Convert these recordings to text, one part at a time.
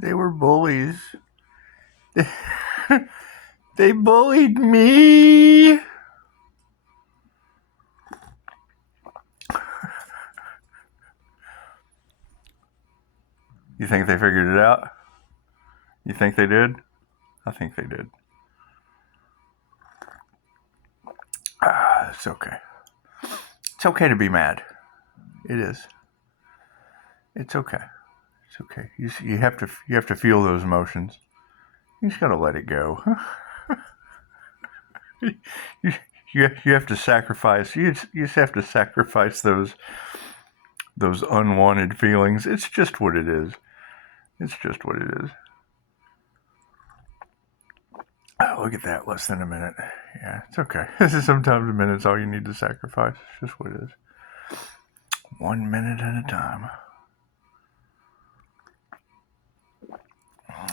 They were bullies. They bullied me. You think they figured it out? You think they did? I think they did. It's okay. It's okay to be mad. It is. It's okay. It's okay. You have to feel those emotions. You just gotta let it go. you have to sacrifice. You just have to sacrifice those unwanted feelings. It's just what it is. It's just what it is. Oh, look at that. Less than a minute. Yeah, it's okay. Sometimes a minute's all you need to sacrifice. It's just what it is. 1 minute at a time.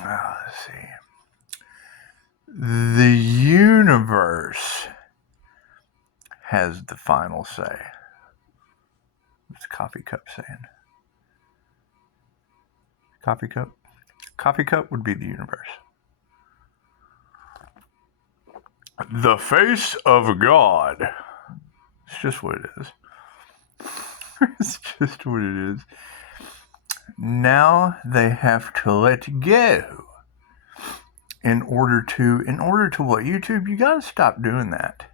Let's see. The universe has the final say. What's the coffee cup saying? Coffee cup? Coffee cup would be the universe. The face of God. It's just what it is. It's just what it is. Now they have to let go. In order to what? YouTube, you gotta stop doing that.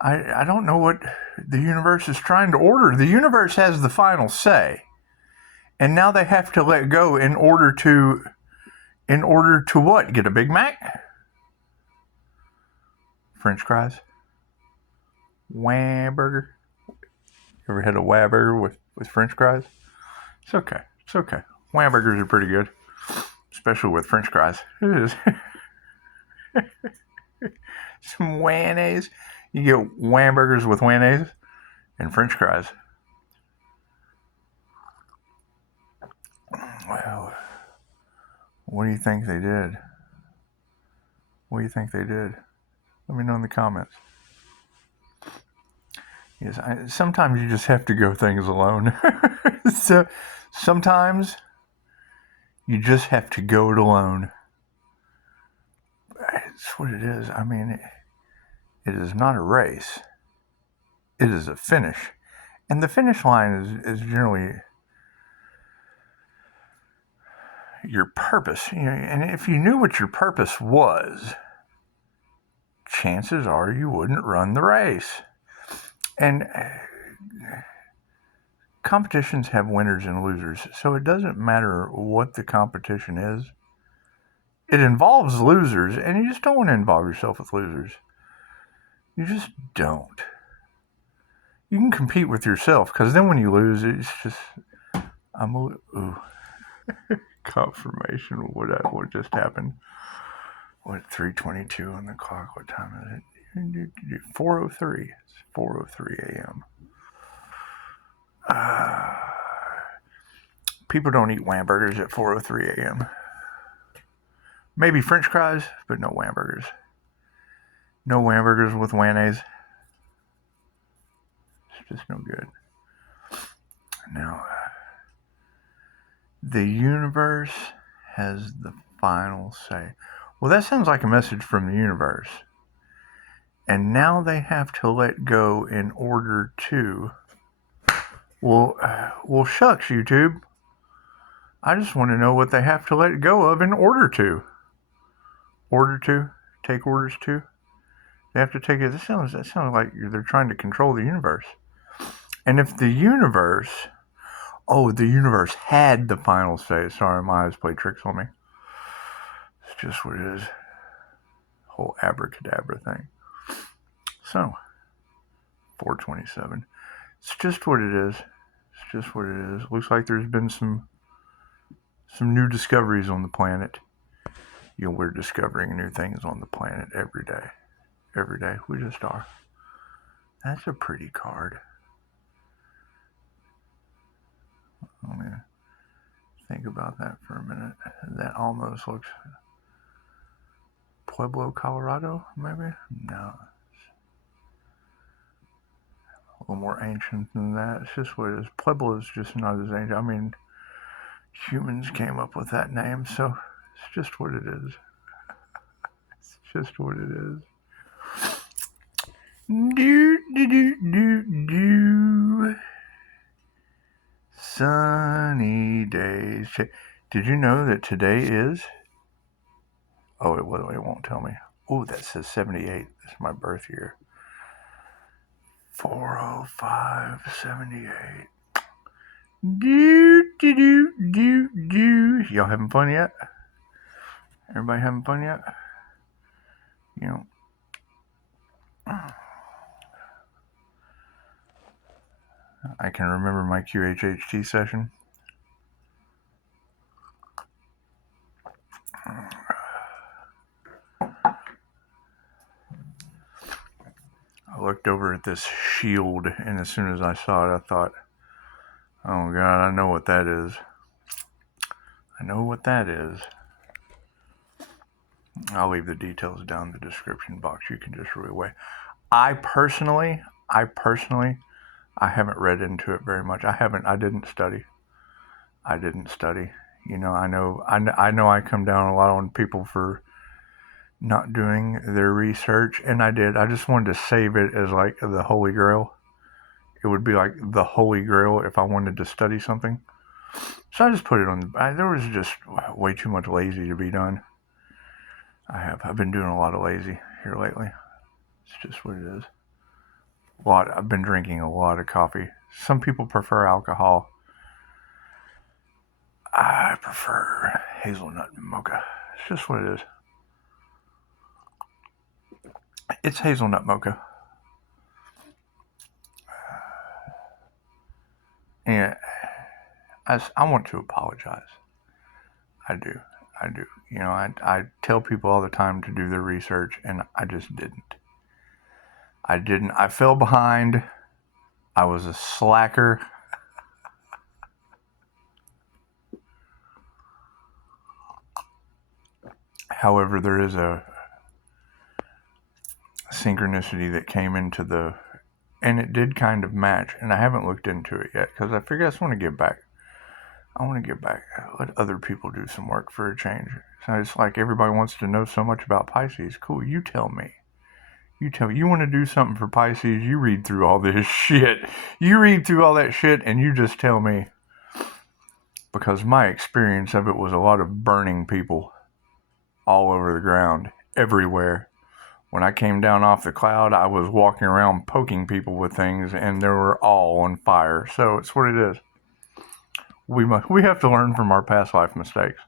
I don't know what the universe is trying to order. The universe has the final say. And now they have to let go in order to what? Get a Big Mac? French fries? Wham-burger? Ever had a Wham-burger with French fries? It's okay. It's okay. Wham-burgers are pretty good. Especially with French fries. It is. Some mayonnaise. You get Wham-burgers with mayonnaise and French fries. Well, what do you think they did? What do you think they did? Let me know in the comments. Yes, sometimes you just have to go things alone. So sometimes you just have to go it alone. It's what it is. I mean, it is not a race. It is a finish. And the finish line is generally your purpose. You know, and if you knew what your purpose was, chances are you wouldn't run the race. And competitions have winners and losers, so it doesn't matter what the competition is. It involves losers, and you just don't want to involve yourself with losers. You just don't. You can compete with yourself, because then when you lose, it's just, confirmation of what just happened. What, 3:22 on the clock? What time is it? 4:03. It's 4:03 a.m. People don't eat Wham-burgers at 4:03 a.m. Maybe French fries, but no Wham-burgers. No Wham-burgers with mayonnaise. It's just no good. Now, the universe has the final say. Well, that sounds like a message from the universe. And now they have to let go in order to... Well, shucks, YouTube. I just want to know what they have to let go of in order to. Order to? Take orders to? They have to take it. That sounds like they're trying to control the universe. And if the universe had the final say. Sorry, my eyes play tricks on me. It's just what it is. Whole abracadabra thing. So, 4:27. It's just what it is. It's just what it is. Looks like there's been some new discoveries on the planet. You know, we're discovering new things on the planet every day. Every day, we just are. That's a pretty card. Let me think about that for a minute. That almost looks... Pueblo, Colorado, maybe? No. A little more ancient than that. It's just what it is. Pueblo is just not as ancient. I mean, Humans came up with that name, so it's just what it is. It's just what it is. Do. Sunny days. Did you know that today is? Oh, it won't tell me. Oh, that says 78. That's my birth year. 40578. Do. Y'all having fun yet? Everybody having fun yet? You know. I can remember my QHHT session. I looked over at this shield, and as soon as I saw it, I thought, oh God, I know what that is. I know what that is. I'll leave the details down in the description box. You can just read away. I personally, I haven't read into it very much. I didn't study. You know, I know I come down a lot on people for not doing their research, and I did. I just wanted to save it as like the Holy Grail. It would be like the Holy Grail if I wanted to study something. So I just put it on. There was just way too much lazy to be done. I've been doing a lot of lazy here lately. It's just what it is. I've been drinking a lot of coffee. Some people prefer alcohol. I prefer hazelnut mocha. It's just what it is. It's hazelnut mocha. And I want to apologize. I do. You know, I tell people all the time to do their research, and I just didn't. I fell behind. I was a slacker. However, there is a synchronicity that came into and it did kind of match, and I haven't looked into it yet because I figure I just want to give back. Let other people do some work for a change. So it's like everybody wants to know so much about Pisces. Cool, you tell me. You want to do something for Pisces, you read through all this shit. You read through all that shit and you just tell me. Because my experience of it was a lot of burning people all over the ground, everywhere. When I came down off the cloud, I was walking around poking people with things, and they were all on fire. So it's what it is. We have to learn from our past life mistakes.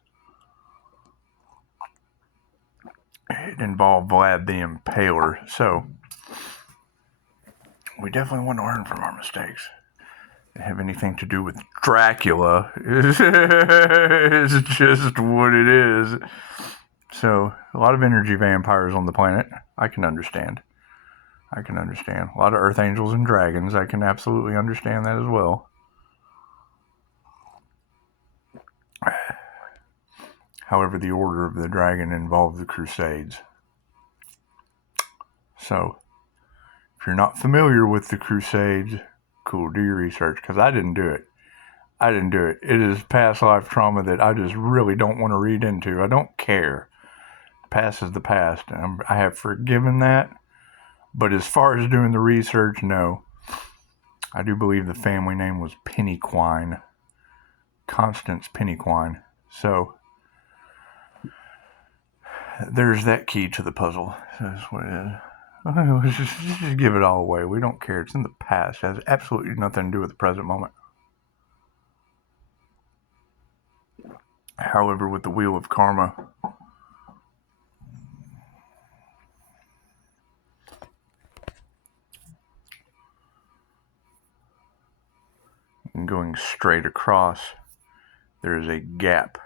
It involved Vlad the Impaler, so we definitely want to learn from our mistakes. They have anything to do with Dracula. It's just what it is. So, a lot of energy vampires on the planet. I can understand. A lot of earth angels and dragons. I can absolutely understand that as well. However, the Order of the Dragon involved the Crusades. So, if you're not familiar with the Crusades, cool, do your research, because I didn't do it. It is past life trauma that I just really don't want to read into. I don't care. Past is the past, and I have forgiven that. But as far as doing the research, no. I do believe the family name was Pennyquine. Constance Pennyquine. So, there's that key to the puzzle. That's what it is. Just give it all away. We don't care. It's in the past. It has absolutely nothing to do with the present moment. However, with the Wheel of Karma, and going straight across, there is a gap.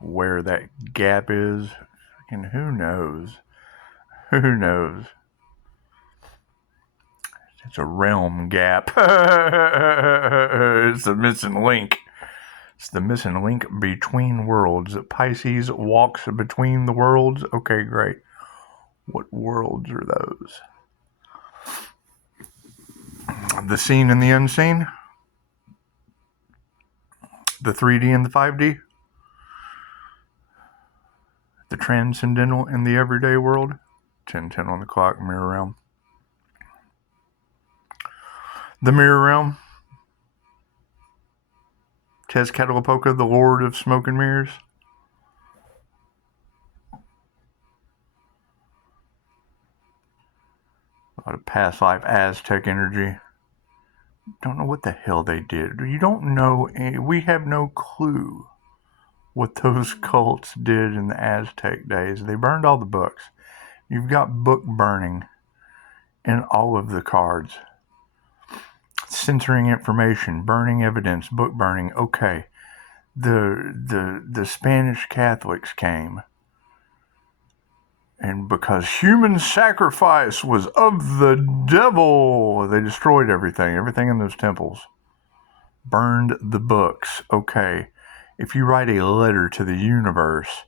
Where that gap is, and who knows? It's a realm gap. It's the missing link. It's the missing link between worlds. Pisces walks between the worlds. Okay, great. What worlds are those? The seen and the unseen? the 3D and the 5D, the transcendental and the everyday world. 10:10 on the clock, mirror realm. The mirror realm. Tezcatlipoca, the Lord of Smoke and Mirrors. A lot of past life Aztec energy. Don't know what the hell they did. You don't know. We have no clue what those cults did in the Aztec days. They burned all the books. You've got book burning in all of the cards. Censoring information, burning evidence, book burning. Okay. The Spanish Catholics came, and because human sacrifice was of the devil, they destroyed everything in those temples, burned the books. Okay, if you write a letter to the universe,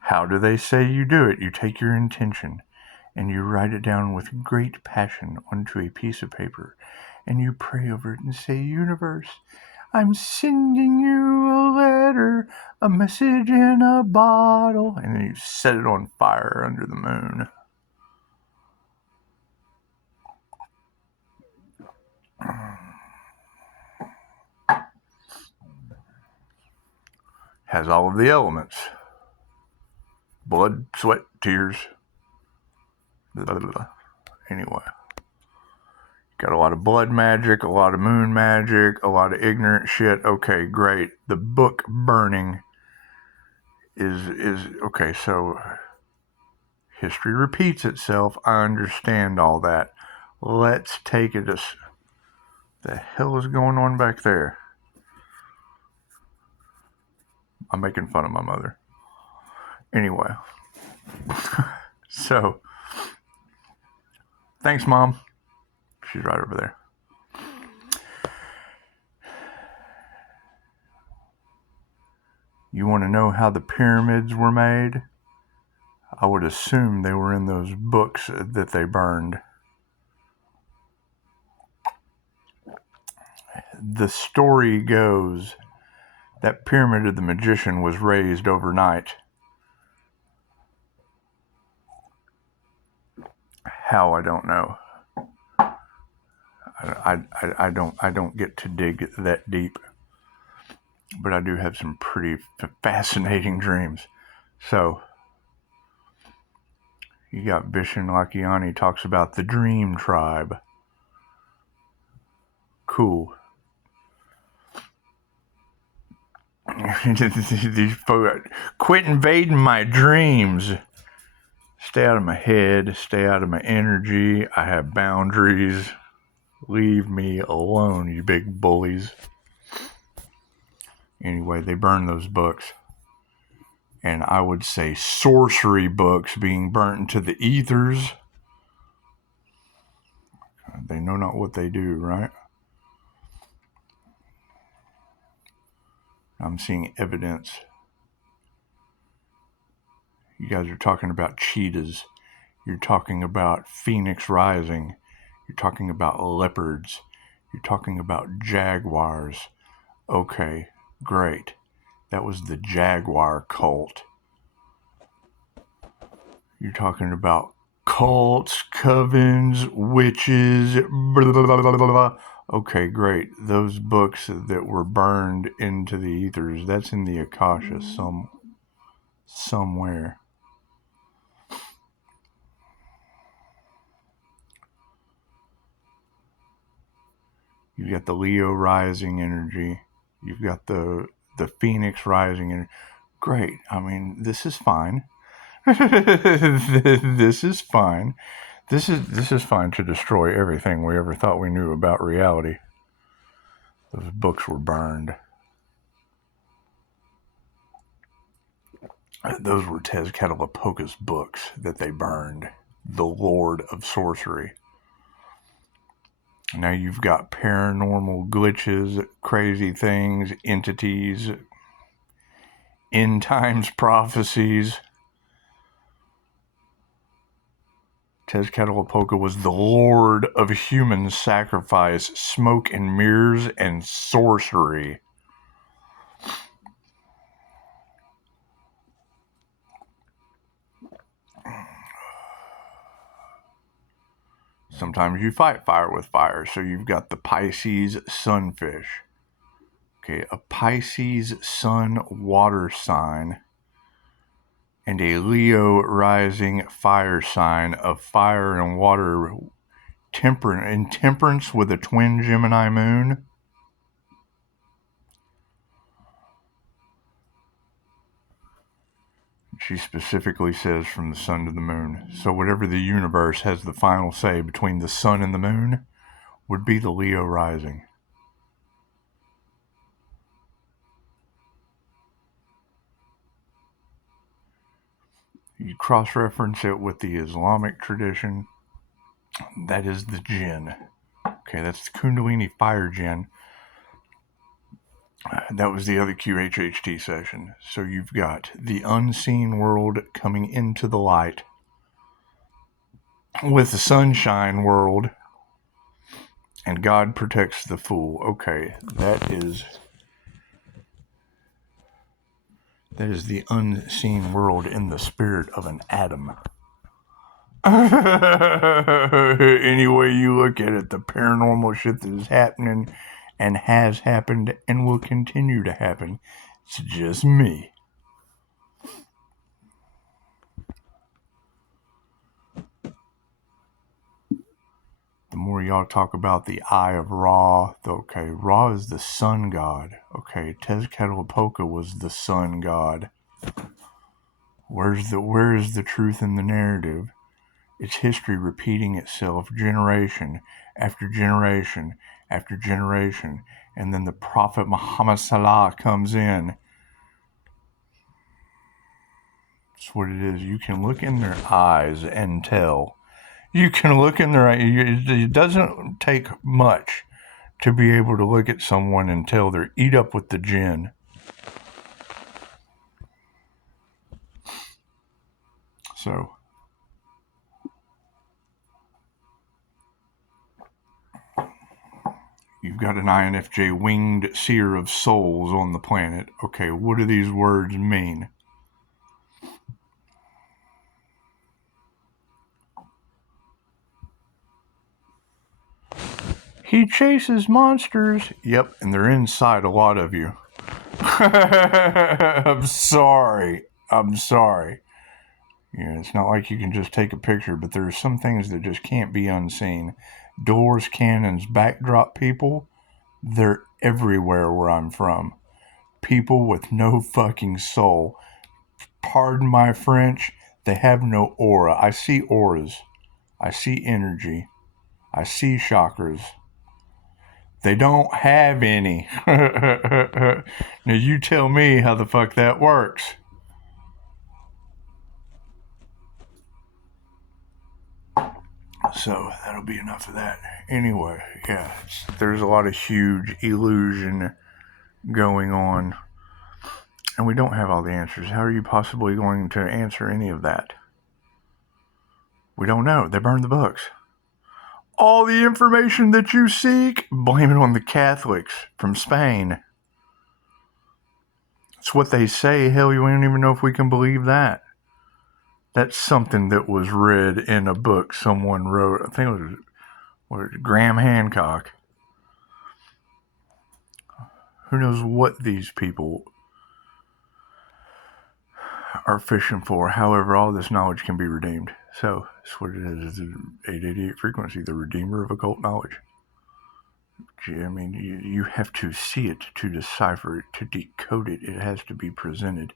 how do they say you do it? You take your intention and you write it down with great passion onto a piece of paper, and you pray over it and say, universe, I'm sending you a letter, a message in a bottle. And then you set it on fire under the moon. Has all of the elements. Blood, sweat, tears. Blah, blah, blah. Anyway. Got a lot of blood magic, a lot of moon magic, a lot of ignorant shit. Okay, great. The book burning is okay, so history repeats itself. I understand all that. Let's take it as the hell is going on back there? I'm making fun of my mother. Anyway. So thanks, Mom. She's right over there. You want to know how the pyramids were made? I would assume they were in those books that they burned. The story goes that Pyramid of the Magician was raised overnight. How, I don't know. I don't get to dig that deep, but I do have some pretty fascinating dreams. So you got Vishen Lakiani talks about the Dream Tribe. Cool. These folks, quit invading my dreams. Stay out of my head. Stay out of my energy. I have boundaries. Leave me alone, you big bullies. Anyway, they burn those books. And I would say sorcery books being burnt into the ethers. They know not what they do, right? I'm seeing evidence. You guys are talking about cheetahs. You're talking about Phoenix Rising. You're talking about leopards. You're talking about jaguars. Okay, great. That was the jaguar cult. You're talking about cults, covens, witches, blah, blah, blah, blah, blah. Okay, great. Those books that were burned into the ethers, that's in the Akasha somewhere. You've got the Leo rising energy. You've got the Phoenix rising energy. Great. I mean, this is fine. This is fine. This is fine to destroy everything we ever thought we knew about reality. Those books were burned. Those were Tezcatlipoca's books that they burned. The Lord of Sorcery. Now you've got paranormal glitches, crazy things, entities, end times prophecies. Tezcatlipoca was the lord of human sacrifice, smoke and mirrors, and sorcery. Sometimes you fight fire with fire. So you've got the Pisces sunfish. Okay, a Pisces sun water sign and a Leo rising fire sign of fire and water in temperance with a twin Gemini moon. She specifically says from the sun to the moon. So whatever the universe has the final say between the sun and the moon would be the Leo rising. You cross-reference it with the Islamic tradition. That is the Djinn. Okay, that's the Kundalini fire Djinn. That was the other QHHT session. So you've got the unseen world coming into the light with the sunshine world, and God protects the fool. Okay, that is the unseen world in the spirit of an atom. Any way you look at it, the paranormal shit that is happening and has happened and will continue to happen. It's just me. The more y'all talk about the Eye of Ra, okay, Ra is the sun god. Okay, Tezcatlipoca was the sun god. Where is the truth in the narrative? It's history repeating itself generation after generation after generation. And then the Prophet Muhammad Salah comes in. That's what it is. You can look in their eyes and tell. You can look in their eyes. It doesn't take much to be able to look at someone and tell they're eat up with the Djinn. So you've got an INFJ winged seer of souls on the planet. Okay, what do these words mean? He chases monsters. Yep, and they're inside a lot of you. I'm sorry. It's not like you can just take a picture, but there are some things that just can't be unseen. Doors, cannons, backdrop people, they're everywhere where I'm from. People with no fucking soul. Pardon my French, they have no aura. I see auras. I see energy. I see chakras. They don't have any. Now you tell me how the fuck that works. So that'll be enough of that. Anyway, yeah, there's a lot of huge illusion going on, and we don't have all the answers. How are you possibly going to answer any of that? We don't know. They burned the books. All the information that you seek, blame it on the Catholics from Spain. It's what they say. Hell, we don't even know if we can believe that. That's something that was read in a book someone wrote. I think it was Graham Hancock. Who knows what these people are fishing for. However, all this knowledge can be redeemed. So that's what it is. It's an 888 frequency, the redeemer of occult knowledge. I mean, you have to see it to decipher it, to decode it. It has to be presented.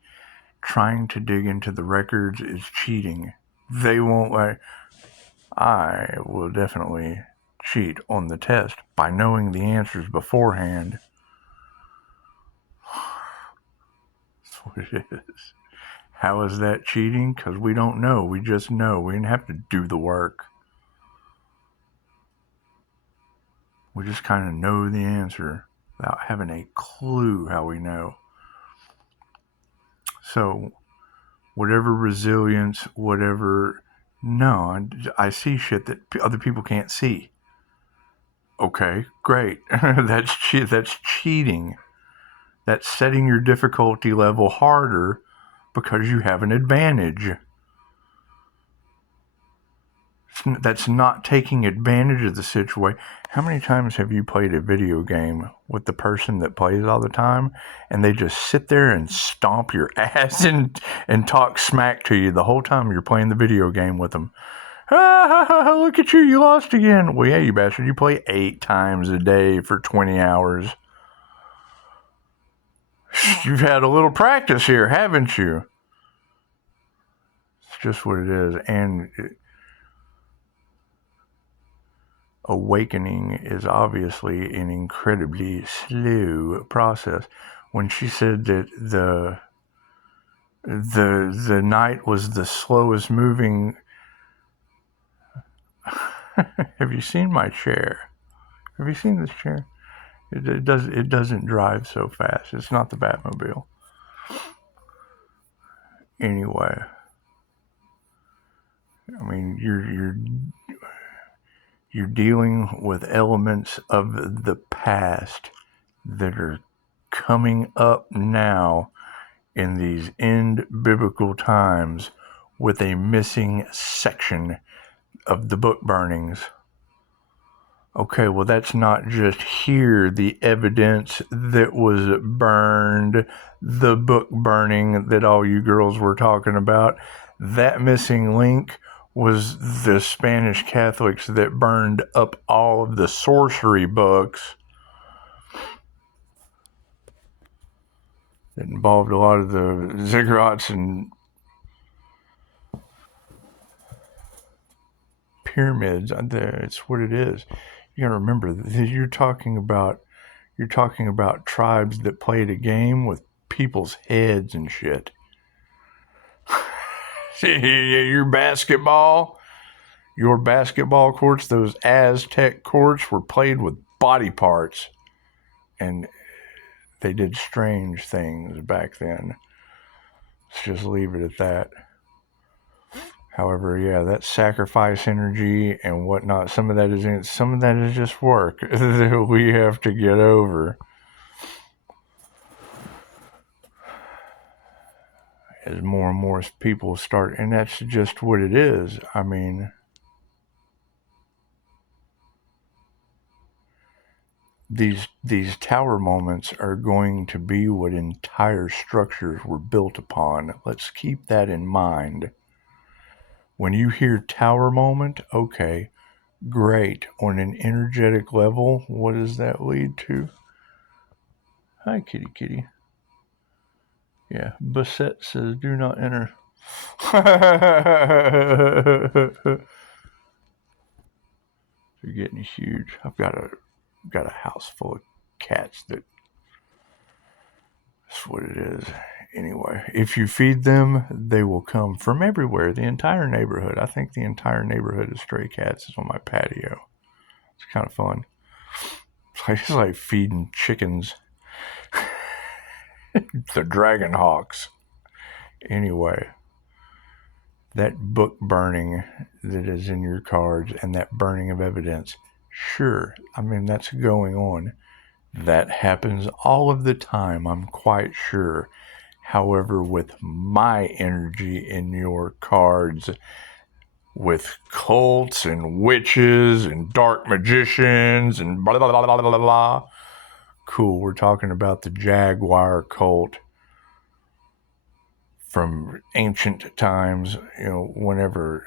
Trying to dig into the records is cheating. They won't let. I will definitely cheat on the test by knowing the answers beforehand. That's what it is. How is that cheating? Because we don't know. We just know. We didn't have to do the work. We just kind of know the answer without having a clue how we know. So, whatever resilience, whatever... No, I see shit that other people can't see. Okay, great. That's cheating. That's setting your difficulty level harder because you have an advantage. that's not taking advantage of the situation. How many times have you played a video game with the person that plays all the time and they just sit there and stomp your ass and talk smack to you the whole time you're playing the video game with them? Look at you, you lost again. Well, yeah, you bastard, you play 8 times a day for 20 hours. You've had a little practice here, haven't you? It's just what it is. And awakening is obviously an incredibly slow process. When she said that the night was the slowest moving, have you seen my chair? Have you seen this chair? It doesn't drive so fast. It's not the Batmobile. Anyway, I mean, you're dealing with elements of the past that are coming up now in these end biblical times with a missing section of the book burnings. Okay, well, that's not just here, the evidence that was burned, the book burning that all you girls were talking about. That missing link was the Spanish Catholics that burned up all of the sorcery books that involved a lot of the ziggurats and pyramids. It's what it is. You gotta remember, you're talking about tribes that played a game with people's heads and shit. Your basketball courts, those Aztec courts were played with body parts, and they did strange things back then. Let's just leave it at that. However, yeah, that sacrifice energy and whatnot, some of that is just work that we have to get over. As more and more people start, and that's just what it is. I mean, these tower moments are going to be what entire structures were built upon. Let's keep that in mind. When you hear tower moment, okay, great. On an energetic level, what does that lead to? Hi, kitty kitty. Yeah, Bassett says, do not enter. They're getting huge. I've got a house full of cats that's what it is. Anyway, if you feed them, they will come from everywhere. The entire neighborhood. I think the entire neighborhood of stray cats is on my patio. It's kind of fun. It's like feeding chickens. The dragon hawks. Anyway, that book burning that is in your cards and that burning of evidence, sure, I mean, that's going on. That happens all of the time, I'm quite sure. However, with my energy in your cards, with cults and witches and dark magicians and blah, blah, blah, blah, blah, blah. Cool, we're talking about the Jaguar cult from ancient times, whenever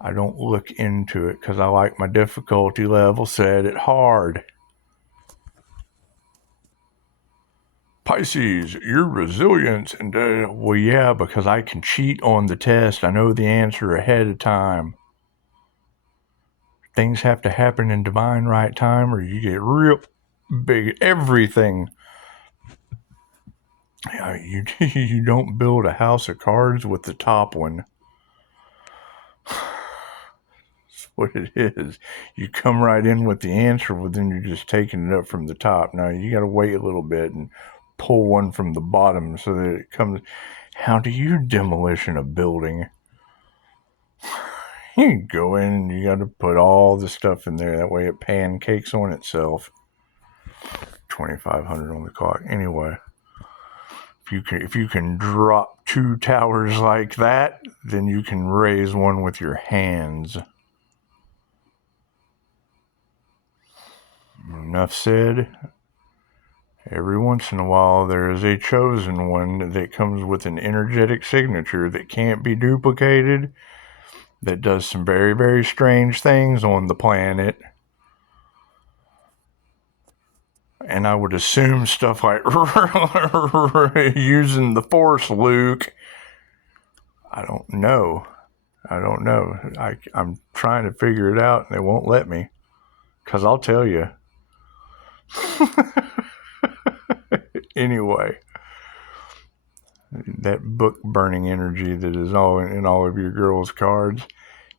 I don't look into it because I like my difficulty level set at hard. Pisces, your resilience, and well, yeah, because I can cheat on the test. I know the answer ahead of time. Things have to happen in divine right time or you get real big everything. You don't build a house of cards with the top one. That's what it is. You come right in with the answer, but then you're just taking it up from the top. Now you got to wait a little bit and pull one from the bottom so that it comes. How do you demolition a building? You go in and you got to put all the stuff in there. That way it pancakes on itself. 2,500 on the clock. Anyway, if you can drop 2 towers like that, then you can raise one with your hands. enough said. Every once in a while, there is a chosen one that comes with an energetic signature that can't be duplicated, that does some very, very strange things on the planet. And I would assume stuff like using the Force, Luke. I don't know. I'm trying to figure it out, and they won't let me. Because I'll tell you. Anyway, that book burning energy that is all in all of your girls' cards,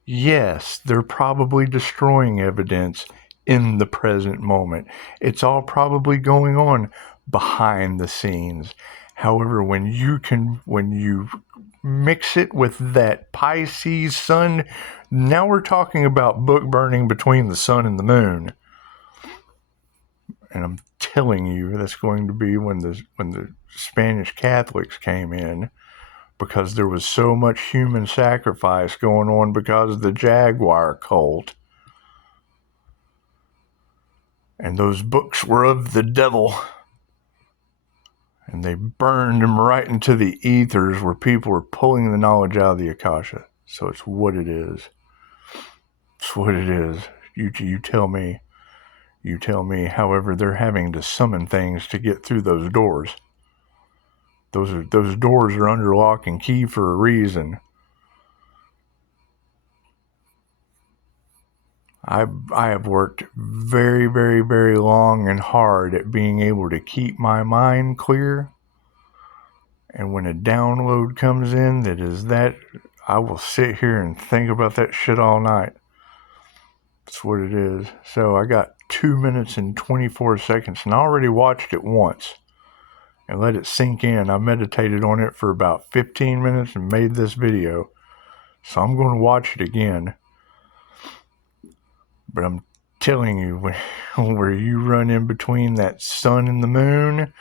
yes, they're probably destroying evidence in the present moment. It's all probably going on behind the scenes. However, when you mix it with that Pisces sun, now we're talking about book burning between the sun and the moon. And I'm telling you, that's going to be when the Spanish Catholics came in, because there was so much human sacrifice going on because of the Jaguar cult. And those books were of the devil. And they burned them right into the ethers where people were pulling the knowledge out of the Akasha. So it's what it is. It's what it is. You tell me. You tell me. However, they're having to summon things to get through those doors. Those doors are under lock and key for a reason. I have worked very, very, very long and hard at being able to keep my mind clear. And when a download comes in I will sit here and think about that shit all night. That's what it is. So I got 2 minutes and 24 seconds, and I already watched it once and let it sink in. I meditated on it for about 15 minutes and made this video. So I'm going to watch it again. But I'm telling you, where you run in between that sun and the moon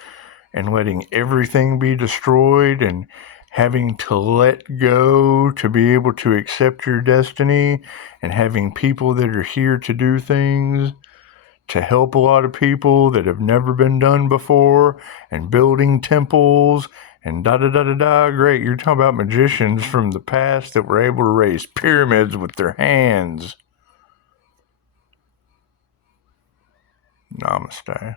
and letting everything be destroyed and having to let go to be able to accept your destiny, and having people that are here to do things to help a lot of people that have never been done before, and building temples and da-da-da-da-da. Great, you're talking about magicians from the past that were able to raise pyramids with their hands. Namaste.